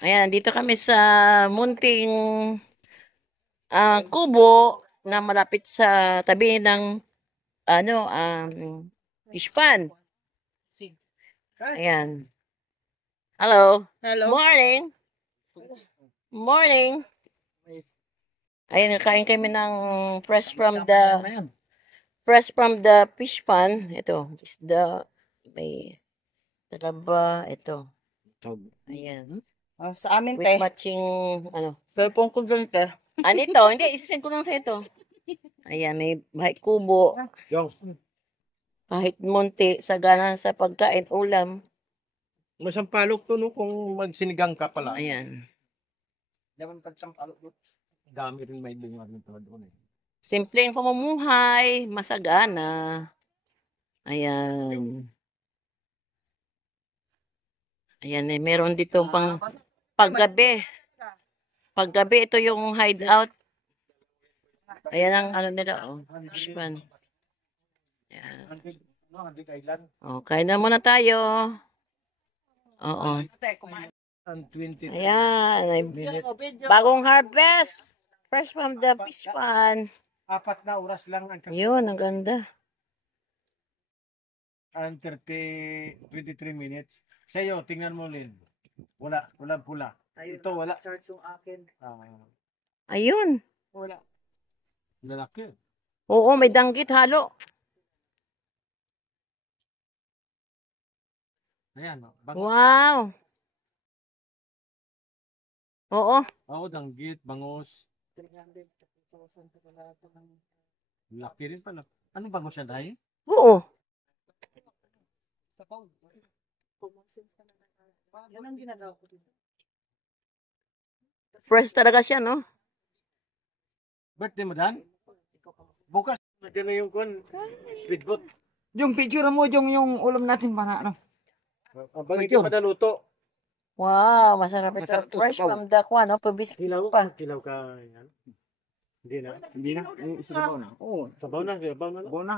Ayan, dito kami sa munting kubo na malapit sa tabi ng fish pan. Ayan. Hello. Hello. Morning. Morning. Ayan, kain kami ng fresh from the fish pan. Ito, isda. May talaba. Ito. Ayan. Sa amin, With te. matching, Cellphone ko dun, te. Anito, hindi, isisend ko lang sa ito. Ayan, may kubo. Kahit munti, sagana sa pagkain, ulam. Masampalok to no kung magsinigang ka pala. Ayan. Daman pagsampalok doon. Dami rin may bunga rin pala doon eh. Simpleng pamumuhay, masagana. Ayan. Ayan eh, meron dito pang paggabi. Paggabi, ito yung hideout. Ayan ang ano nila, fish pan. Ayan. Oh, kain na muna tayo. Oo. Ayan. Bagong harvest. Fresh from the fish pan. 4 na oras lang ang Yun, ang ganda. 23 minutes. Sa iyo, tingnan mo Lin. Wala pula. Ito wala. Charge yung akin. Ayun. Wala. Lalaki. Oo, may danggit halo. Ayan, bangus. Wow. Oo. Oo, danggit, bangus. Laki rin pala. Ano bangus yan dahil? Oo. Yan ang ginagawa ko dito. Fresh talaga siya, no? Birthday mo Dan? Bukas. Nandiyan na yung kun. Speedboat. Yung picture mo, yung ulam natin para ano. Abang hindi pa naluto. Wow, masarap ito. Masarap to, Fresh sabaw. from the kwan, no? Pabis Kilaw pa. Kilaw ka. Yan. Hindi na. Hindi na. Sabaw na. Oo. Sabaw na. Sabaw na. Sabaw na.